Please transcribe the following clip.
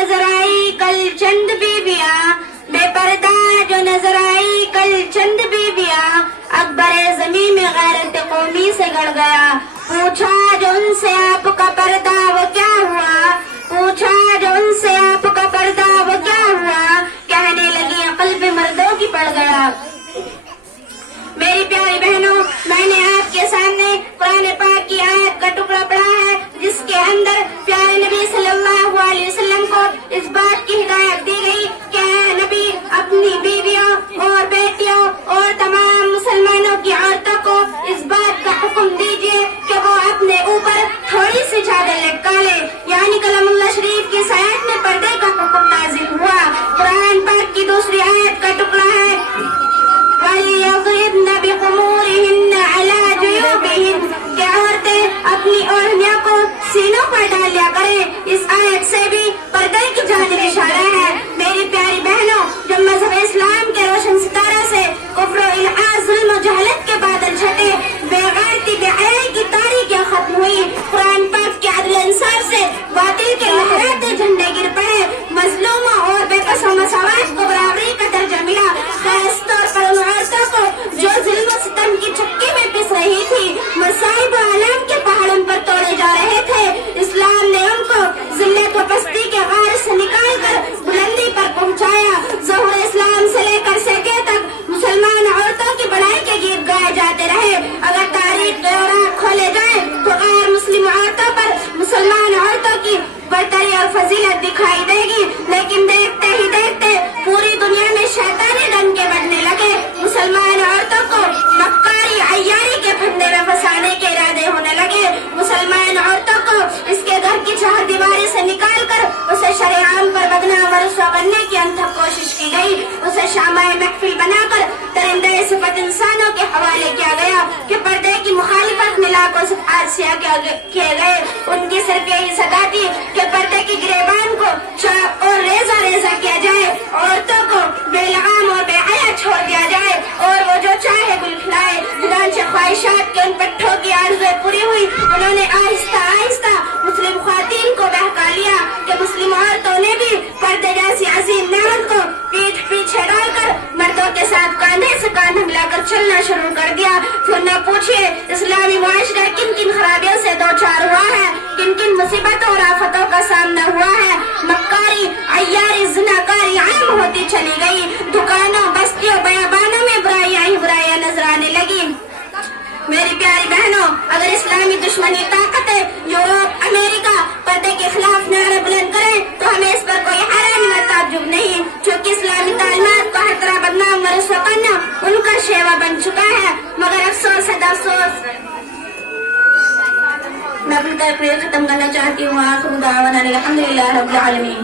نظر آئی کل چند بیویاں، بے پردہ جو نظر آئی کل چند بیویاں، اکبر زمین میں غیرت قومی سے گڑ گیا۔ پوچھا جو ان سے آپ کا پردہ وہ کیا ہوا، پوچھا جو ان سے آپ کا پردہ وہ کیا ہوا، کہنے لگی قلب مردوں کی پڑ گیا۔ میری پیاری بہنوں، میں نے آپ کے سامنے قرآن پاک کی آیت کا ٹکڑا پڑھا ہے جس کے اندر پیارے نبی صلی اللہ علیہ وسلم کو اس بات کی ہدایت دی گئی کہ اے نبی اپنی بیویوں اور بیٹیوں اور تمام مسلمانوں کی عورتوں کو اس بات کا حکم دیجیے کہ وہ اپنے اوپر تھوڑی سی چادر لٹکا لے، یعنی کلام اللہ شریف کی آیت میں پردے کا حکم نازل ہوا۔ قرآن پاک کی دوسری آیت کا ٹکڑا ہے وَلْيَضْرِبْنَ بِخُمُورِهِنَّ عَلَى جُيُوبِهِنَّ کہ عورتیں اپنی اوڑھنیوں کو سینوں پر ڈال لیا کریں۔ اس آیت سے بھی پردے کی جانب اشارہ ہے۔ میری پیاری بہنوں، جب مذہب اسلام کے روشن ستارہ سے کفر و الحاد، ظلم و جہالت کے بادل چھٹے، بے غیرتی بے حیائی کی تاریکیاں ختم ہوئی، قرآن پاک کے عدل انصاف سے باطل کے لہراتے جھنڈے گر پڑے، مظلوموں اور بے قصوں مساوات کو برابری کا درجہ ملا، خاص طور پر ان عورتوں کو جو ظلم و ستم کی چکی میں پس رہی تھی، مصائب و آلام کے پہاڑوں پر توڑے جا رہے تھے، اسلام نے ان کو ذلت و پستی کے غار سے نکال کر بلندی پر پہنچایا۔ ظہور اسلام سے لے کر سیکے تک مسلمان عورتوں کی بڑائی کے گیت گائے جاتے رہے۔ اگر تاریخ کے اوراق کھولے جائیں تو غیر مسلم عورتوں پر مسلمان عورتوں کی برتری اور فضیلت دکھائی دے گی، لیکن دیکھتے ہی دیکھتے پوری دنیا میں شیطانی ڈنکے بجنے لگے، مسلمان عورتوں کو مکاری عیاری کے پھندے میں پھنسانے کے ارادے ہونے لگے، مسلمان عورتوں کو اس کے گھر کی چار دیواری سے نکال کر اسے شرعام پر بدنام اور رسوا کرنے کی انتھک کوشش کی گئی، اسے شامہ محفل بنا کر درندہ صفت انسانوں کے حوالے کیا گیا کہ پردے کی مخالفت میں لاکھوں صفحات سیاہ کیے گئے۔ ان کی صرف یہی صدا تھی کہ پردے کی گریبان کو چاک اور ریزہ ریزہ کیا جائے، عورتوں کو بے لغام اور بے حیا چھوڑ دیا جائے اور وہ جو چاہے گل کھلائے۔ چنانچہ خواہشات کے ان پٹھوں کی آرزویں پوری ہوئی، انہوں نے آہستہ آہستہ مسلم خواتین کو بہکا لیا کہ مسلم عورتوں نے بھی پردے جیسی عظیم نعمت کو پیٹھ پیچھے ڈال کر مردوں کے ساتھ کاندھے سے کاندھا ملا کر چلنا شروع کر دیا۔ پھر نہ پوچھئے اسلامی معاشرہ کن کن خرابیوں سے دوچار ہوا ہے، کن کن مصیبتوں اور آفتوں کا سامنا ہوا ہے۔ مکاری، عیاری، زناکاری عام ہوتی چلی گئی، دکانوں، بستیوں، بیابانوں میں برائیاں ہی برائیاں نظر آنے لگی۔ میری پیاری بہنوں، اگر اسلامی دشمنی طاقتیں یورپ، امریکہ پردے کے خلاف نعرے بلند کریں تو ہمیں اس پر کوئی حیرانی و تعجب نہیں، چونکہ اسلامی تعلیمات کو ہر طرح بدنام و رسوا کرنا ان کا شیوا بن چکا ہے۔ مگر افسوس ہے افسوس، میں اپنی تقریر ختم کرنا چاہتی ہوں۔ آخر دعوانا الحمدللہ رب العالمین۔